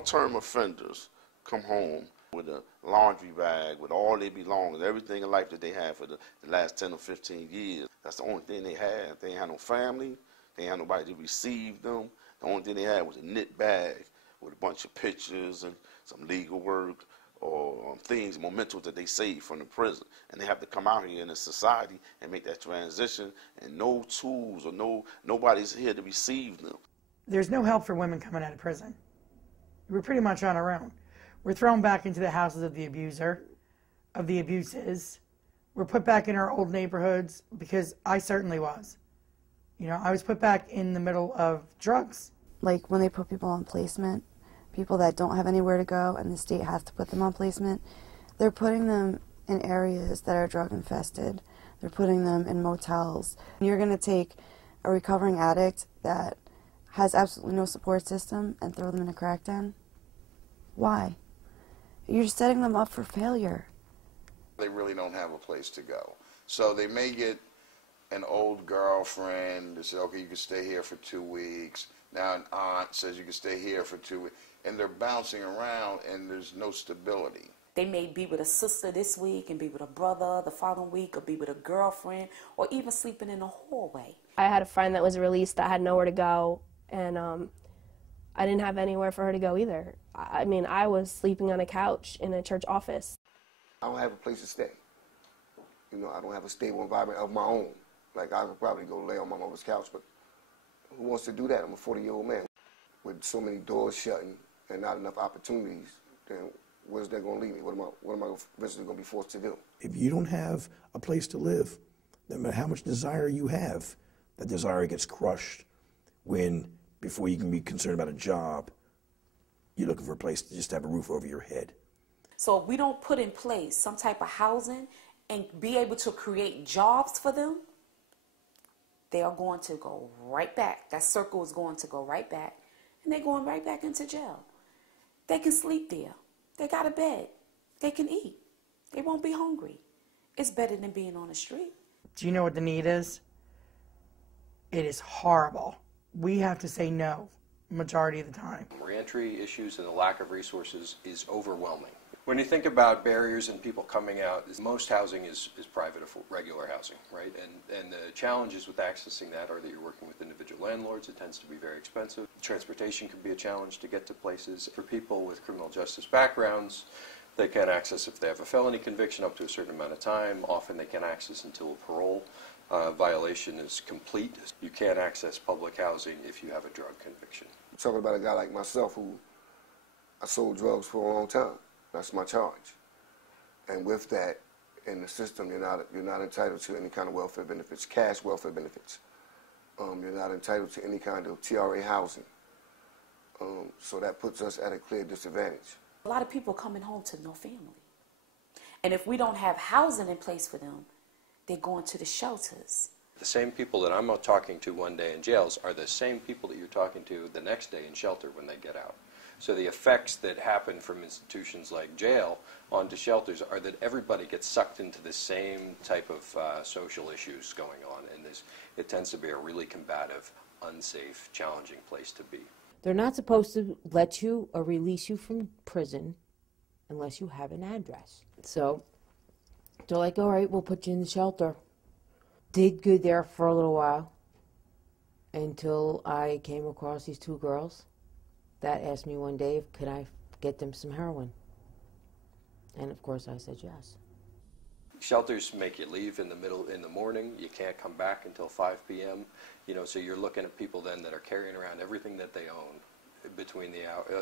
long-term offenders come home with a laundry bag, with all their belongings, everything in life that they had for the last 10 or 15 years. That's the only thing they had. They ain't had no family. They ain't had nobody to receive them. The only thing they had was a knit bag with a bunch of pictures and some legal work or things, mementos that they saved from the prison. And they have to come out here in the society and make that transition, and no tools or nobody's here to receive them. There's no help for women coming out of prison. We're pretty much on our own. We're thrown back into the houses of the abuser, of the abuses. We're put back in our old neighborhoods, because I certainly was. You know, I was put back in the middle of drugs. Like when they put people on placement, people that don't have anywhere to go and the state has to put them on placement, they're putting them in areas that are drug infested. They're putting them in motels. You're going to take a recovering addict that has absolutely no support system and throw them in a crack den? Why? You're setting them up for failure. They really don't have a place to go. So they may get an old girlfriend that says, okay, you can stay here for 2 weeks. Now an aunt says you can stay here for 2 weeks. And they're bouncing around and there's no stability. They may be with a sister this week and be with a brother the following week, or be with a girlfriend, or even sleeping in the hallway. I had a friend that was released that had nowhere to go, and I didn't have anywhere for her to go either. I mean, I was sleeping on a couch in a church office. I don't have a place to stay. You know, I don't have a stable environment of my own. Like, I could probably go lay on my mother's couch, but who wants to do that? I'm a 40-year-old man. With so many doors shutting and not enough opportunities, then where's that going to lead me? What am I eventually going to be forced to do? If you don't have a place to live, no matter how much desire you have, that desire gets crushed when, before you can be concerned about a job, you're looking for a place to just have a roof over your head. So if we don't put in place some type of housing and be able to create jobs for them, they are going to go right back. That circle is going to go right back, and they're going right back into jail. They can sleep there. They got a bed. They can eat. They won't be hungry. It's better than being on the street. Do you know what the need is? It is horrible. We have to say no majority of the time. Reentry issues and the lack of resources is overwhelming. When you think about barriers and people coming out, most housing is private, regular housing, right? And the challenges with accessing that are that you're working with individual landlords. It tends to be very expensive. Transportation can be a challenge to get to places. For people with criminal justice backgrounds, they can't access if they have a felony conviction up to a certain amount of time. Often they can't access until a parole violation is complete. You can't access public housing if you have a drug conviction. I'm talking about a guy like myself who I sold drugs for a long time. That's my charge. And with that, in the system, you're not entitled to any kind of welfare benefits, cash welfare benefits. You're not entitled to any kind of TRA housing. So that puts us at a clear disadvantage. A lot of people coming home to no family. And if we don't have housing in place for them, they're going to the shelters. The same people that I'm talking to one day in jails are the same people that you're talking to the next day in shelter when they get out. So the effects that happen from institutions like jail onto shelters are that everybody gets sucked into the same type of social issues going on, and it tends to be a really combative, unsafe, challenging place to be. They're not supposed to let you or release you from prison unless you have an address. So they're like, all right, we'll put you in the shelter. Did good there for a little while until I came across these two girls that asked me one day, could I get them some heroin? And of course I said yes. Shelters make you leave in the morning. You can't come back until 5 p.m. You know, so you're looking at people then that are carrying around everything that they own between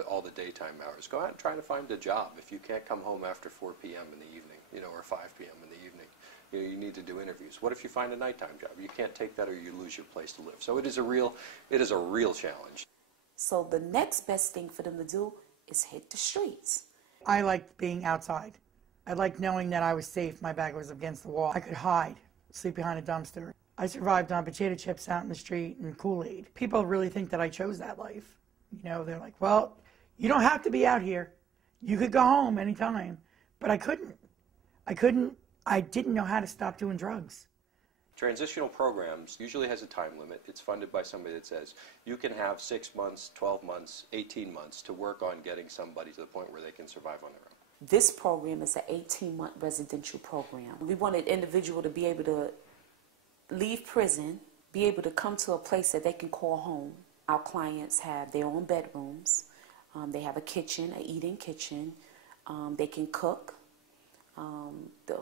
all the daytime hours. Go out and try to find a job. If you can't come home after 4 p.m. in the evening, you know, or 5 p.m. in the evening, you need to do interviews. What if you find a nighttime job? You can't take that, or you lose your place to live. So it is a real challenge. So the next best thing for them to do is hit the streets. I liked being outside. I liked knowing that I was safe. My back was against the wall. I could hide, sleep behind a dumpster. I survived on potato chips out in the street and Kool-Aid. People really think that I chose that life. You know, they're like, well, you don't have to be out here. You could go home anytime. But I couldn't. I didn't know how to stop doing drugs. Transitional programs usually has a time limit. It's funded by somebody that says you can have 6 months, 12 months, 18 months to work on getting somebody to the point where they can survive on their own. This program is an 18-month residential program. We want an individual to be able to leave prison, be able to come to a place that they can call home. Our clients have their own bedrooms. They have a kitchen, an eating kitchen. They can cook.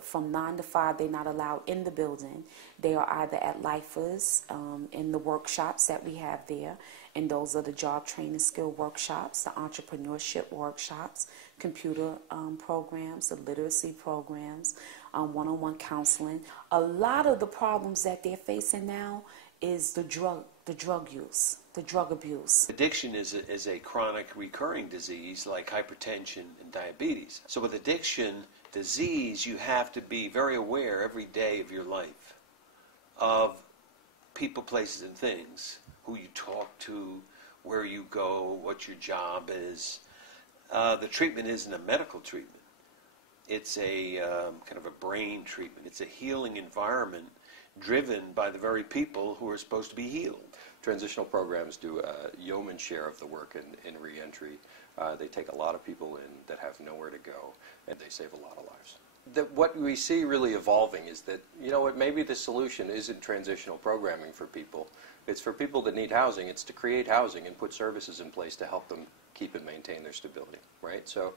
From 9 to 5, they're not allowed in the building. They are either at lifers in the workshops that we have there, and those are the job training skill workshops, the entrepreneurship workshops, computer programs, the literacy programs, one-on-one counseling. A lot of the problems that they're facing now is the drug use, the drug abuse. Addiction is a chronic recurring disease like hypertension and diabetes. So with addiction disease, you have to be very aware every day of your life of people, places, and things, who you talk to, where you go, what your job is. The treatment isn't a medical treatment. It's a kind of a brain treatment. It's a healing environment driven by the very people who are supposed to be healed. Transitional programs do a yeoman's share of the work in reentry. They take a lot of people in that have nowhere to go, and they save a lot of lives. What we see really evolving is that, you know what, maybe the solution isn't transitional programming for people. It's for people that need housing. It's to create housing and put services in place to help them keep and maintain their stability, right? So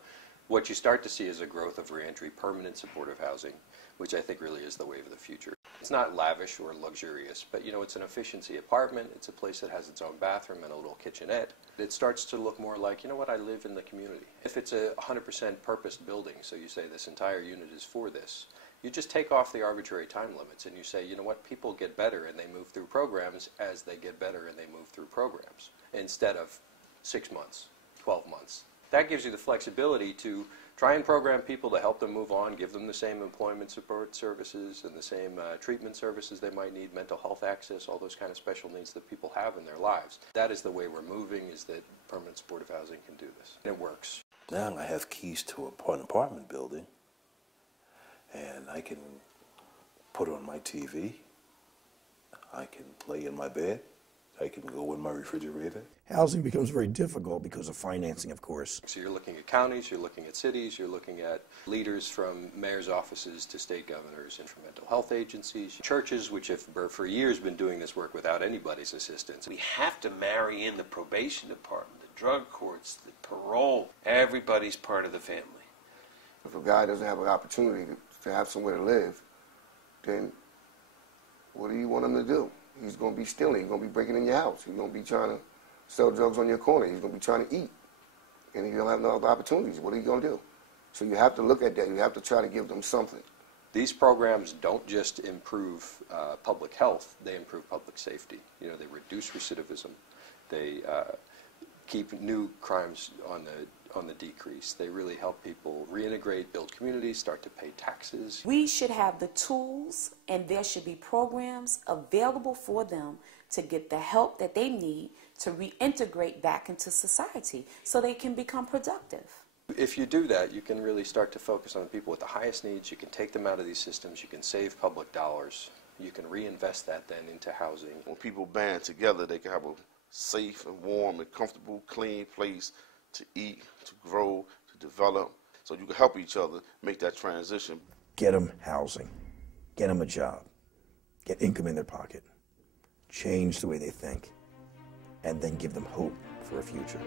what you start to see is a growth of reentry, permanent supportive housing, which I think really is the wave of the future. It's not lavish or luxurious, but you know, it's an efficiency apartment. It's a place that has its own bathroom and a little kitchenette. It starts to look more like, you know what, I live in the community. If it's a 100% purposed building, so you say this entire unit is for this, you just take off the arbitrary time limits and you say, you know what, people get better and they move through programs as they get better and they move through programs, instead of 6 months, 12 months. That gives you the flexibility to try and program people to help them move on, give them the same employment support services and the same treatment services they might need, mental health access, all those kind of special needs that people have in their lives. That is the way we're moving, is that permanent supportive housing can do this. And it works. Now I have keys to an apartment building, and I can put on my TV, I can lay in my bed, I can go in my refrigerator. Housing becomes very difficult because of financing, of course. So you're looking at counties, you're looking at cities, you're looking at leaders from mayor's offices to state governors and from mental health agencies, churches, which have for years been doing this work without anybody's assistance. We have to marry in the probation department, the drug courts, the parole. Everybody's part of the family. If a guy doesn't have an opportunity to have somewhere to live, then what do you want him to do? He's going to be stealing. He's going to be breaking in your house. He's going to be trying to sell drugs on your corner. He's going to be trying to eat. And if you don't have no other opportunities, what are you going to do? So you have to look at that. You have to try to give them something. These programs don't just improve public health, they improve public safety. You know, they reduce recidivism. They keep new crimes on the decrease. They really help people reintegrate, build communities, start to pay taxes. We should have the tools, and there should be programs available for them to get the help that they need to reintegrate back into society so they can become productive. If you do that, you can really start to focus on the people with the highest needs. You can take them out of these systems. You can save public dollars. You can reinvest that then into housing. When people band together, they can have a safe and warm and comfortable, clean place to eat, to grow, to develop, so you can help each other make that transition. Get them housing. Get them a job. Get income in their pocket. Change the way they think. And then give them hope for a future.